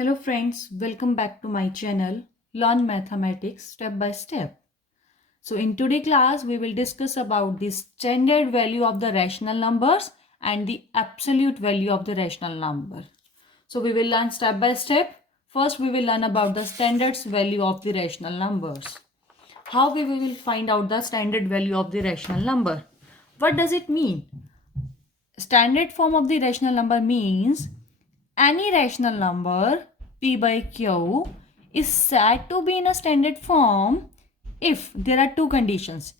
Hello friends, welcome back to my channel Learn Mathematics Step by Step. So in today's class we will discuss about the standard value of the rational numbers and the absolute value of the rational number. So we will learn step by step. First we will learn about the standard value of the rational numbers. How we will find out the standard value of the rational number? What does it mean? Standard form of the rational number means any rational number p by q is said to be in a standard form if there are two conditions.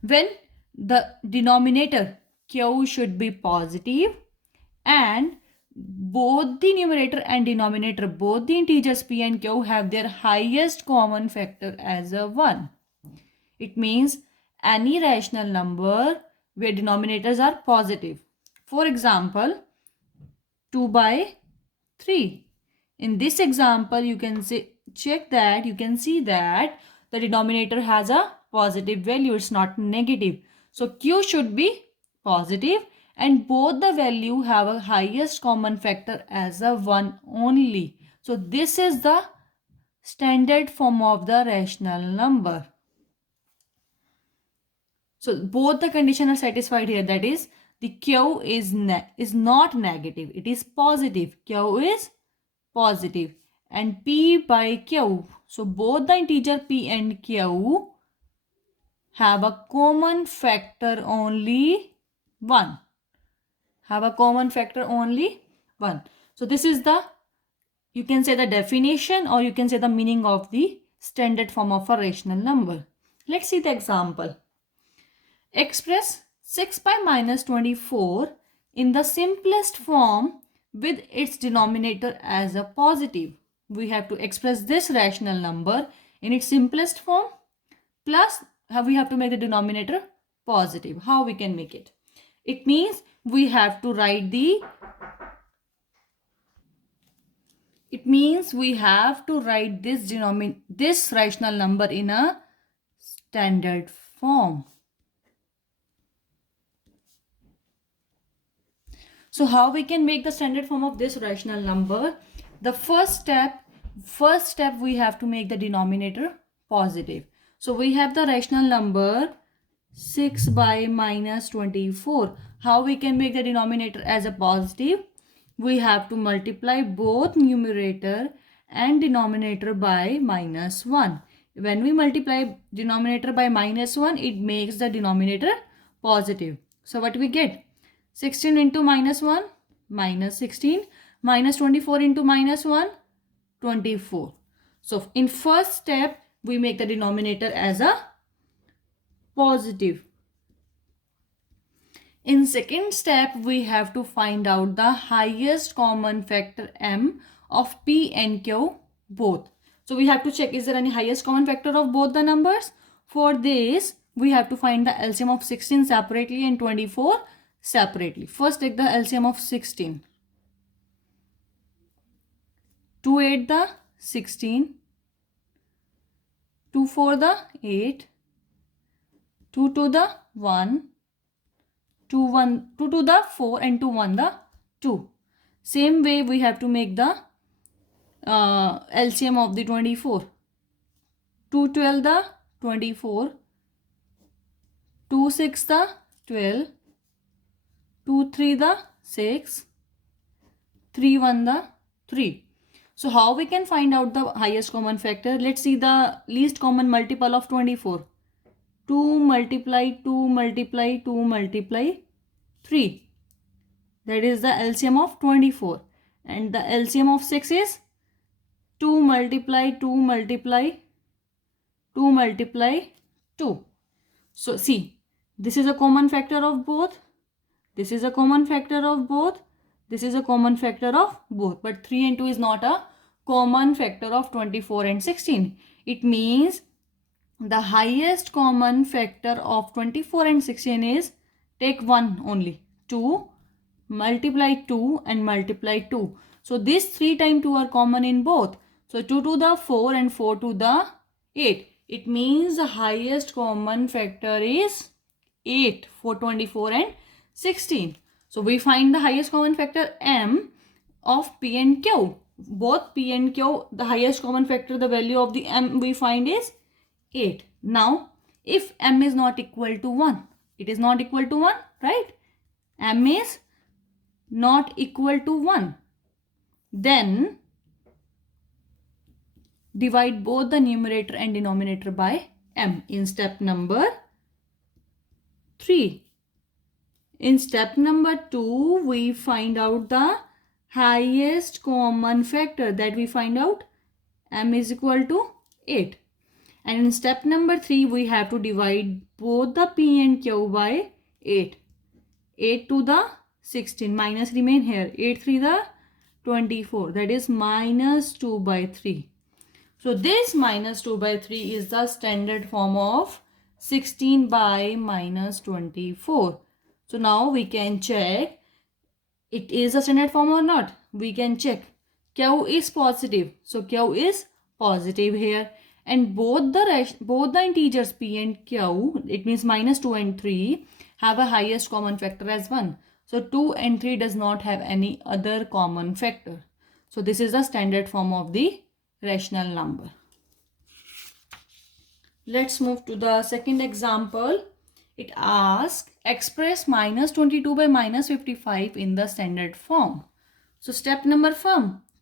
When the denominator q should be positive and both the numerator and denominator, both the integers p and q have their highest common factor as a 1. It means any rational number where denominators are positive. For example, 2 by 3. In this example, you can check that you can see that the denominator has a positive value. It's not negative. So q should be positive and both the value have a highest common factor as a 1 only. So this is the standard form of the rational number. So both the conditions are satisfied here. That is, the q is not negative. It is positive. Q is positive and p by q. So both the integer p and q have a common factor only 1. Have a common factor only 1. So this is the, you can say the definition or you can say the meaning of the standard form of a rational number. Let's see the example. Express 6 by minus 24 in the simplest form with its denominator as a positive. We have to express this rational number in its simplest form plus we have to make the denominator positive. How we can make it? It means we have to write this rational number in a standard form. So how we can make the standard form of this rational number? The first step we have to make the denominator positive. So we have the rational number 6 by minus 24. How we can make the denominator as a positive? We have to multiply both numerator and denominator by minus 1. When we multiply denominator by minus 1, it makes the denominator positive. So what we get? 16 into minus 1, minus 16, minus 24 into minus 1, 24. So in first step, we make the denominator as a positive. In second step, we have to find out the highest common factor m of p and q both. So we have to check, is there any highest common factor of both the numbers? For this, we have to find the LCM of 16 separately and 24 separately. First take the LCM of 16. 2 8 the 16, 2 4 the 8, 2 2 the 1, 2 to the 4 and 2 1 the 2. Same way we have to make the LCM of the 24. 2 12 the 24, 2 6 the 12, 2 3 the 6, 3 1 the 3. So how we can find out the highest common factor? Let's see the least common multiple of 24. 2 multiply 2 multiply 2 multiply 3. That is the LCM of 24. And the LCM of 6 is 2 multiply 2 multiply 2 multiply 2. So see, this is a common factor of both. This is a common factor of both. This is a common factor of both. But 3 and 2 is not a common factor of 24 and 16. It means the highest common factor of 24 and 16 is, take 1 only. 2 multiply 2 and multiply 2. So these 3 times 2 are common in both. So 2 to the 4 and 4 to the 8. It means the highest common factor is 8 for 24 and 16. So we find the highest common factor m of p and q. both p and q, the highest common factor, the value of the m we find is 8. Now, if m is not equal to 1, it is not equal to 1, right? M is not equal to 1. Then, divide both the numerator and denominator by m in step number 3. In step number 2, we find out the highest common factor, that we find out m is equal to 8. And in step number 3, we have to divide both the p and q by 8. 8 to the 16, minus remain here. 8 3 the 24, that is minus 2 by 3. So this minus 2 by 3 is the standard form of 16 by minus 24. So now we can check it is a standard form or not. We can check. Q is positive. So Q is positive here. And both the integers p and q, it means minus 2 and 3, have a highest common factor as 1. So 2 and 3 does not have any other common factor. So this is the standard form of the rational number. Let's move to the second example. It asks, express minus 22 by minus 55 in the standard form. So step number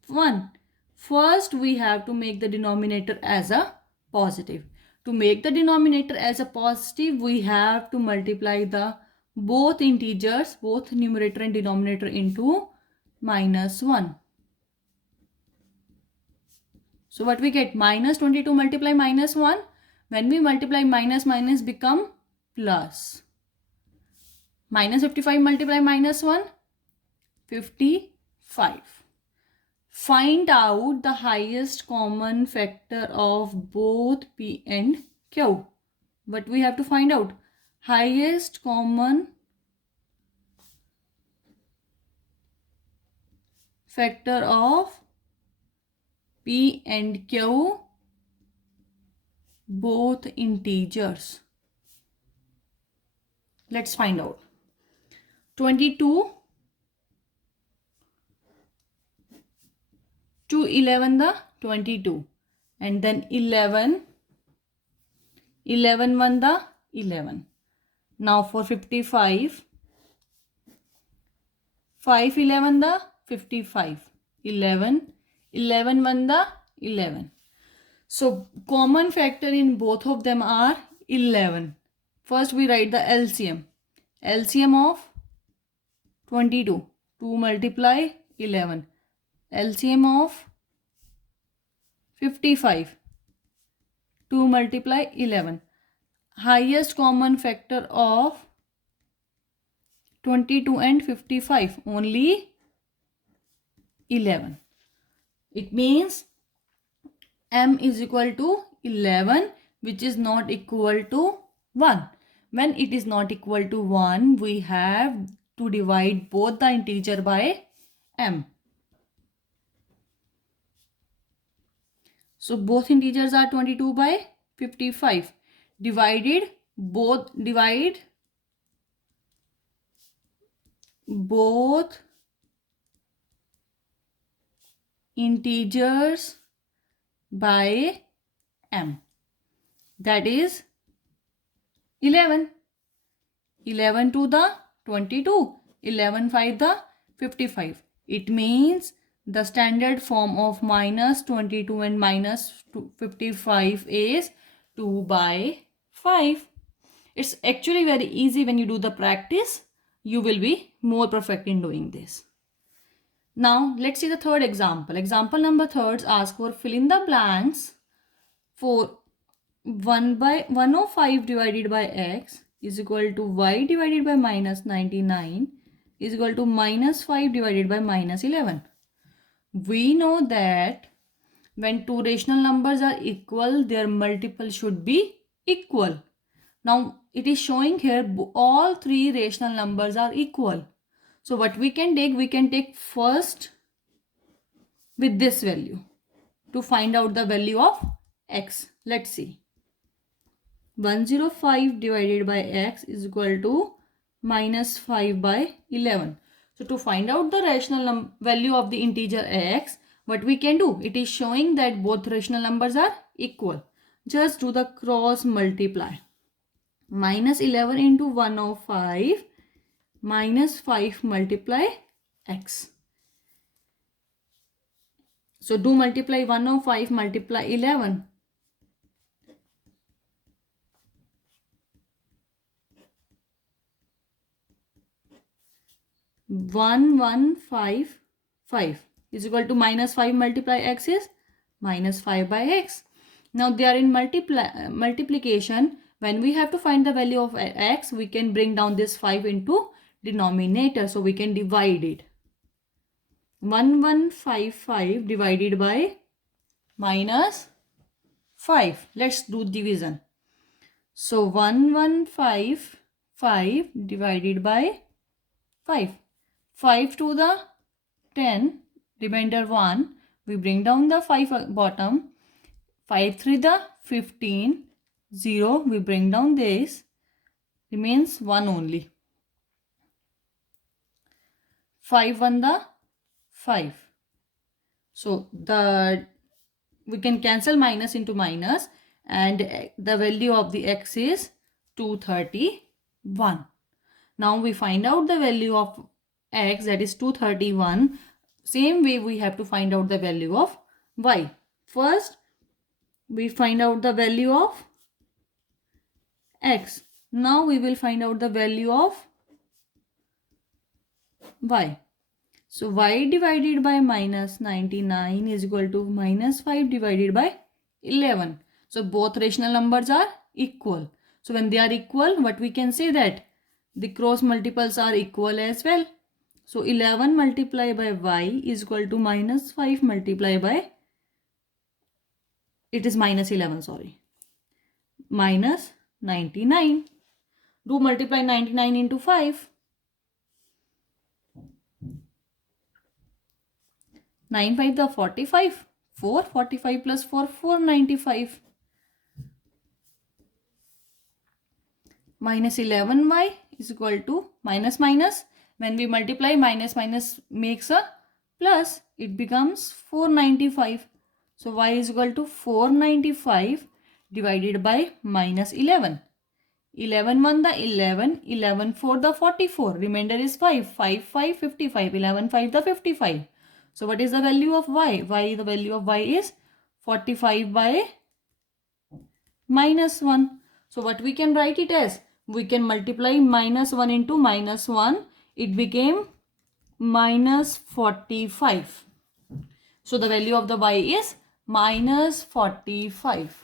1. First, we have to make the denominator as a positive. To make the denominator as a positive, we have to multiply the both integers, both numerator and denominator, into minus 1. So what we get? Minus 22 multiply minus 1. When we multiply, minus become plus. Minus 55 multiply minus 1, 55. Find out the highest common factor of both p and q. What we have to find out? Highest common factor of p and q, both integers. Let's find out. 22 to 11 the 22, and then 11 1 the 11. Now for 55, 5 11 the 55, 11 1 the 11. So common factor in both of them are 11. First we write the LCM. LCM of 22. 2 multiply 11. LCM of 55. 2 multiply 11. Highest common factor of 22 and 55. Only 11. It means m is equal to 11, which is not equal to 1. When it is not equal to 1, we have to divide both the integer by m. So both integers are 22 by 55. Divide both integers by m. That is 11. 11 to the 22. 11 5 the 55. It means the standard form of minus 22 and minus 55 is 2 by 5. It's actually very easy. When you do the practice, you will be more perfect in doing this. Now, let's see the third example. Example number 3 asks for fill in the blanks for 105 divided by x is equal to y divided by minus 99 is equal to minus 5 divided by minus 11. We know that when two rational numbers are equal, their multiple should be equal. Now, it is showing here all three rational numbers are equal. So what we can take first with this value to find out the value of x. Let's see. 105 divided by x is equal to minus 5 by 11. So to find out the rational value of the integer x, what we can do, it is showing that both rational numbers are equal. Just do the cross multiply. Minus 11 into 105 minus 5 multiply x. So do multiply 105 multiply 11. 1155 is equal to minus 5 multiply x is minus 5 by x. Now they are in multiplication. When we have to find the value of x, we can bring down this 5 into denominator. So we can divide it. 1155 divided by minus 5. Let's do division. So 1155 divided by 5. 5 to the 10, remainder 1. We bring down the 5 bottom. 5 3 the 15, 0. We bring down this. Remains 1 only. 5 1 the 5. So we can cancel minus into minus, and the value of the x is 231. Now we find out the value of x, that is 231. Same way we have to find out the value of y. First we find out the value of x. Now we will find out the value of y. So y divided by minus 99 is equal to minus 5 divided by 11. So both rational numbers are equal. So when they are equal, what we can say, that the cross multiples are equal as well. So 11 multiplied by y is equal to minus 5 multiplied by, it is minus 11, sorry, minus 99. Do multiply 99 into 5. 9 5 the 45. 445 plus 4, 495. Minus 11y is equal to minus minus. When we multiply, minus minus makes a plus. It becomes 495. So y is equal to 495 divided by minus 11. 11 1 the 11. 11 4 the 44. Remainder is 5. 5 5 55. 11 5 the 55. So what is the value of y? The value of y is 45 by minus 1. So what we can write it as? We can multiply minus 1 into minus 1. It became minus 45. So the value of the y is minus 45.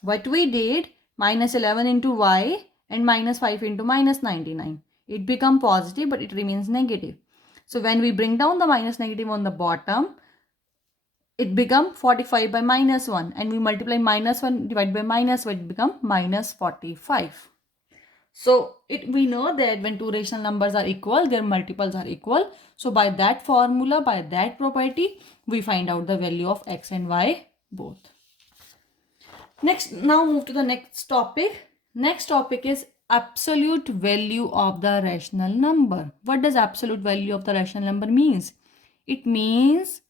What we did, minus 11 into y and minus 5 into minus 99. It become positive, but it remains negative. So when we bring down the minus negative on the bottom, it become 45 by minus 1, and we multiply minus 1 divided by minus 1, it become minus 45. So we know that when two rational numbers are equal, their multiples are equal. So by that formula, by that property, we find out the value of x and y both. Next, now move to the next topic. Next topic is absolute value of the rational number. What does absolute value of the rational number means? It means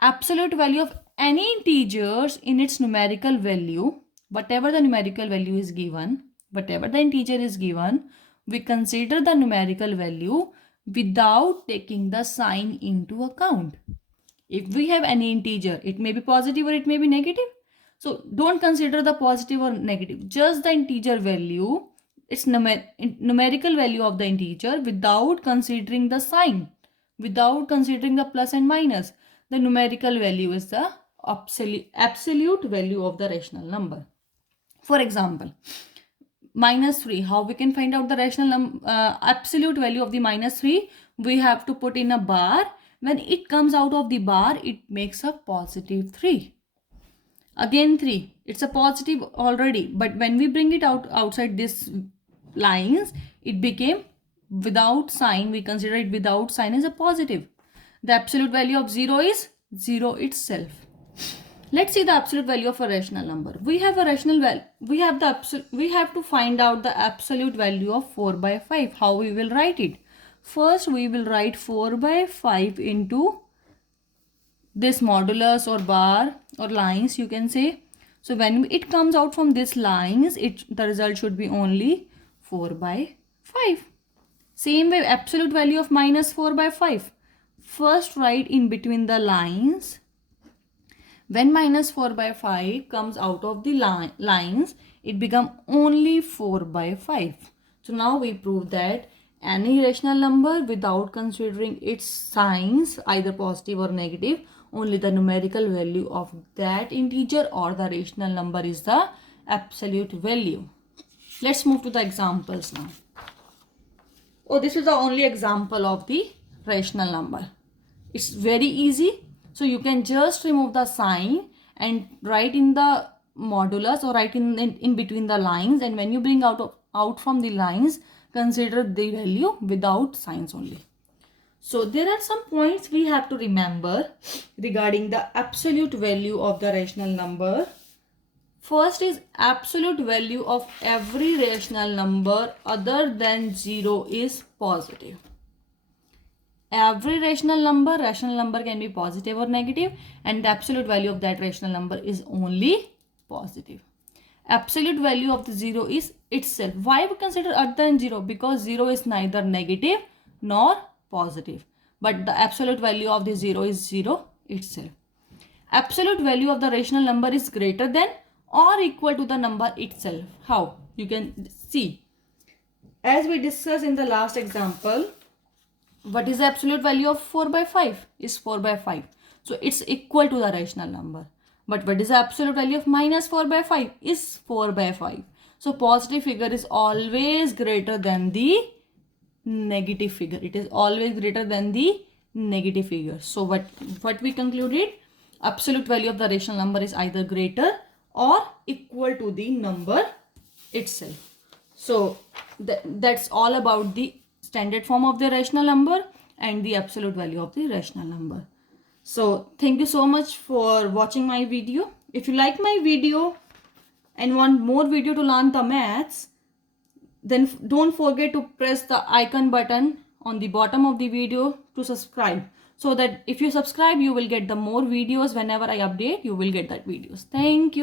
absolute value of any integers in its numerical value. Whatever the numerical value is given, whatever the integer is given, we consider the numerical value without taking the sign into account. If we have any integer, it may be positive or it may be negative. So don't consider the positive or negative, just the integer value. It's numerical value of the integer without considering the sign, without considering the plus and minus. The numerical value is the absolute value of the rational number. For example, minus 3. How we can find out the rational absolute value of the minus 3? We have to put in a bar. When it comes out of the bar, it makes a positive 3. Again 3. It's a positive already, but when we bring it outside this lines, it became without sign. We consider it without sign as a positive. The absolute value of 0 is 0 itself. Let's see the absolute value of a rational number. We have a rational value. We have to find out the absolute value of 4 by 5. How we will write it? First, we will write 4 by 5 into this modulus or bar or lines, you can say. So when it comes out from this lines, the result should be only 4 by 5. Same way, absolute value of minus 4 by 5. First, write in between the lines. When minus 4 by 5 comes out of the lines, it becomes only 4 by 5. So now we prove that any rational number, without considering its signs, either positive or negative, only the numerical value of that integer or the rational number is the absolute value. Let's move to the examples now. Oh, this is the only example of the rational number. It's very easy. So you can just remove the sign and write in the modulus or write in between the lines, and when you bring out from the lines, consider the value without signs only. So there are some points we have to remember regarding the absolute value of the rational number. First is absolute value of every rational number other than 0 is positive. Every rational number can be positive or negative, and the absolute value of that rational number is only positive. Absolute value of the 0 is itself. Why we consider other than 0? Because 0 is neither negative nor positive, but the absolute value of the 0 is 0 itself. Absolute value of the rational number is greater than or equal to the number itself. How? You can see. As we discussed in the last example, what is the absolute value of 4 by 5? Is 4 by 5. So it's equal to the rational number. But what is the absolute value of minus 4 by 5? Is 4 by 5. So positive figure is always greater than the negative figure. It is always greater than the negative figure. So what we concluded? Absolute value of the rational number is either greater or equal to the number itself. So that's all about the standard form of the rational number and the absolute value of the rational number. So thank you so much for watching my video. If you like my video and want more video to learn the maths, then don't forget to press the icon button on the bottom of the video to subscribe, so that if you subscribe, you will get the more videos. Whenever I update, you will get that videos. Thank you.